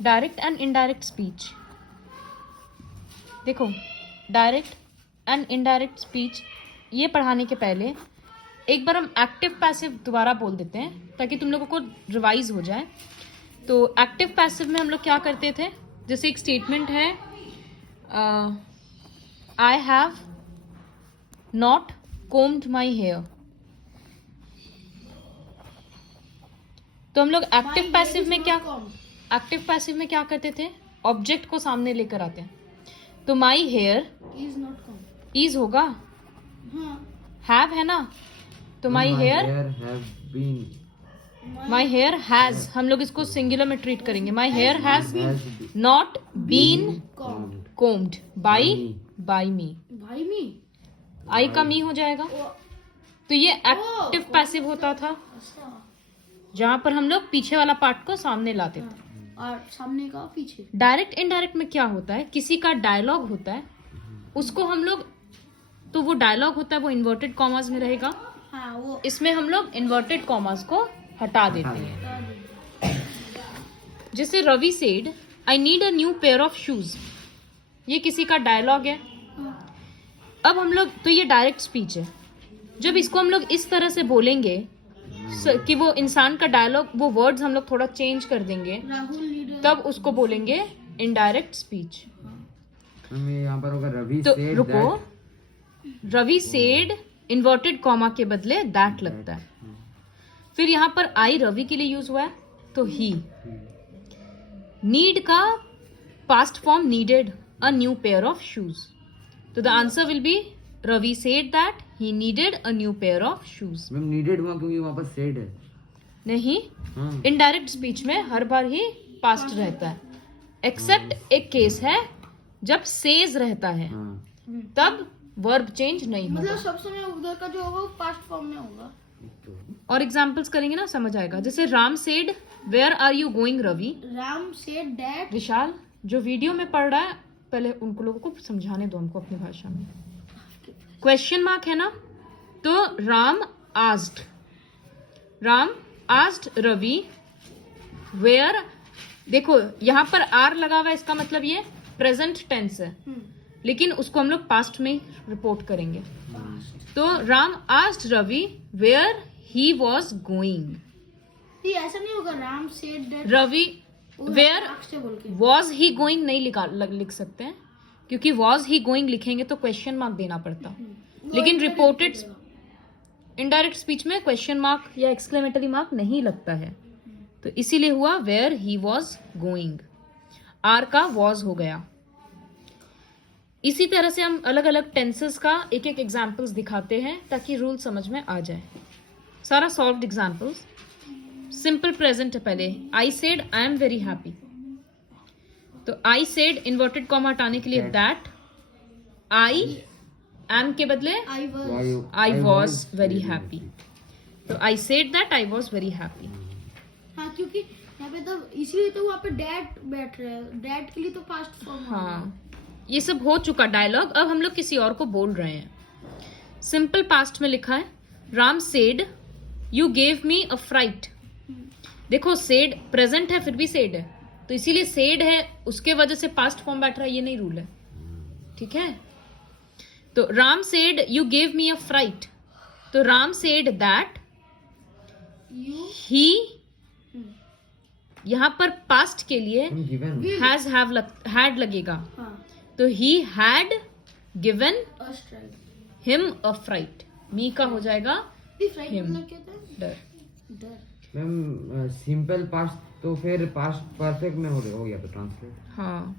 Direct and indirect speech. देखो, direct and indirect speech ये पढ़ाने के पहले एक बार हम एक्टिव पैसिव दोबारा बोल देते हैं ताकि तुम लोगों को रिवाइज हो जाए। तो एक्टिव पैसिव में हम लोग क्या करते थे, जैसे एक स्टेटमेंट है I have not combed my hair, तो हम लोग एक्टिव पैसिव में क्या करते थे, ऑब्जेक्ट को सामने लेकर आते हैं। तो माई हेयर इज होगा, हैव है ना, तो माई हेयर हैज, हम लोग इसको सिंगुलर में ट्रीट करेंगे। My hair has not been combed by me, I का मी हो जाएगा। तो ये एक्टिव पैसिव होता था जहां पर हम लोग पीछे वाला पार्ट को सामने लाते थे और सामने का पीछे। डायरेक्ट इनडायरेक्ट में क्या होता है, किसी का डायलॉग होता है, उसको हम लोग, तो वो डायलॉग होता है वो इन्वर्टेड कॉमास में रहेगा। हाँ, वो इसमें हम लोग इन्वर्टेड कॉमास को हटा देते हैं। जैसे Ravi said I need a new pair of shoes, ये किसी का डायलॉग है। अब हम लोग, तो ये डायरेक्ट स्पीच है। जब इसको हम लोग इस तरह से बोलेंगे कि वो इंसान का डायलॉग, वो वर्ड्स हम लोग थोड़ा चेंज कर देंगे, तब उसको बोलेंगे इनडायरेक्ट स्पीच। यहाँ पर होगा रवि तो said रुको, that, Ravi said inverted comma के बदले दैट लगता है। फिर यहाँ पर आई रवि के लिए यूज हुआ है, तो ही। नीड का past form needed a new pair of shoes, तो the answer will be Ravi said that he needed a new pair of shoes. मैम नीडेड हुआ क्योंकि वहाँ पर said है। नहीं, हाँ। इनडायरेक्ट स्पीच में हर बार ही पास्ट रहता है, एक्सेप्ट एक केस है जब सेज रहता है, हाँ। तब वर्ब चेंज नहीं होगा। मतलब सब समय उधर का जो होगा वो पास्ट फॉर्म में होगा। और एग्जाम्पल्स करेंगे ना, समझ आएगा। जैसे Ram said where are you going Ravi. Ram said that, Vishal जो वीडियो में पढ़ रहा है, पहले उनको लोगों को समझाने दो हमको अपनी भाषा में। क्वेश्चन मार्क है ना, तो राम आस्क्ड रवि वेयर। देखो यहाँ पर आर लगा हुआ है, इसका मतलब ये प्रेजेंट टेंस है, लेकिन उसको हम लोग पास्ट में रिपोर्ट करेंगे। तो Ram asked Ravi where he was going. ये ऐसा नहीं होगा Ram said that Ravi where से बोल के। वॉज ही गोइंग नहीं लिख सकते हैं, क्योंकि वॉज ही गोइंग लिखेंगे तो क्वेश्चन मार्क देना पड़ता। लेकिन रिपोर्टेड इनडायरेक्ट स्पीच में क्वेश्चन मार्क या एक्सक्लेमेटरी मार्क नहीं लगता है, तो इसीलिए हुआ where he was going, are का वॉज हो गया। इसी तरह से हम अलग अलग टेंसेस का एक एक एग्जाम्पल्स दिखाते हैं ताकि रूल समझ में आ जाए। सारा सॉल्व्ड एग्जाम्पल्स। सिंपल प्रेजेंट है पहले, I said I am very happy, तो आई सेड इन्वर्टेड कॉमा हटाने के लिए दैट, आई एम के बदले आई वॉज वेरी हैप्पी, तो I said that I was very happy. हाँ, क्योंकि यहाँ पे तो इसीलिए तो वहाँ पे डैट बैठ रहे हैं, डैट के लिए तो पास्ट फॉर्म। हाँ, ये सब हो चुका डायलॉग। अब हम लोग किसी और को बोल रहे हैं। सिंपल पास्ट में लिखा है Ram said you gave me a fright. देखो सेड प्रेजेंट है फिर भी सेड है, तो इसीलिए सेड है उसके वजह से पास्ट फॉर्म बैठ रहा है, ये नहीं रूल है, ठीक है। तो Ram said you gave me a fright, तो राम सेड दैट ही, यहां पर पास्ट के लिए हैज हैड लगेगा, हाँ, तो he had given a strike. Him a fright, me का हो जाएगा ये फ्राइट Him. मतलब क्या होता है? डर। डर। मैम सिंपल पास्ट तो फिर पास्ट परफेक्ट में हो गया तो ट्रांसलेट। हाँ,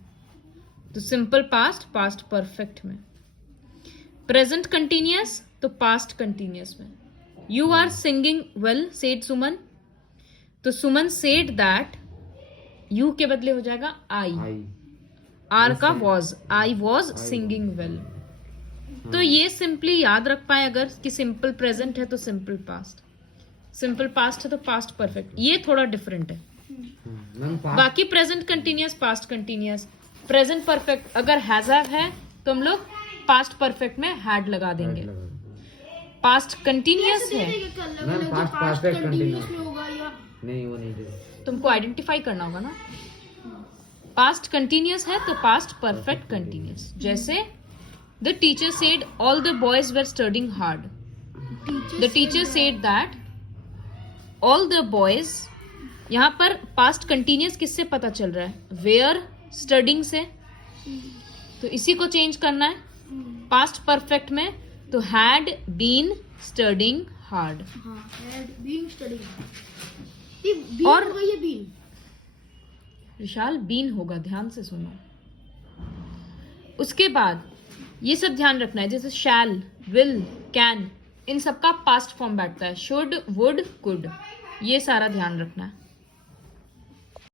तो सिंपल पास्ट पास्ट परफेक्ट में, प्रेजेंट कंटिन्यूअस तो पास्ट कंटिन्यूअस में। You are singing well said Suman, तो सुमन सेड दैट, यू के बदले हो जाएगा आई, आर का was, I was singing well. तो ये सिंपली याद रख पाए अगर कि सिंपल प्रेजेंट है तो सिंपल पास्ट, सिंपल पास्ट है तो पास्ट परफेक्ट, ये थोड़ा डिफरेंट है। बाकी present continuous past continuous, present perfect अगर हैज है तो हम लोग पास्ट परफेक्ट में हैड लगा देंगे। पास्ट कंटिन्यूअस है, पास्ट परफेक्ट कंटिन्यूअस में होगा या नहीं, वो नहीं दे। तुमको आइडेंटिफाई करना होगा ना। पास्ट कंटिन्यूअस है तो पास्ट परफेक्ट कंटिन्यूअस। जैसे the teacher said all the boys were studying hard. The teacher said that all the boys, यहाँ पर पास्ट कंटिन्यूअस किससे पता चल रहा है? वेयर स्टडिंग से, तो इसी को चेंज करना है। पास्ट परफेक्ट में तो हैड बीन स्टडिंग हार्ड। हाँ, had been studying hard। ये been और- होगा, ये been। विशाल बीन होगा, ध्यान से सुनो। उसके बाद ये सब ध्यान रखना है, जैसे शैल, विल, कैन, इन सबका पास्ट फॉर्म बैठता है। शुड, वुड, कुड, ये सारा ध्यान रखना है।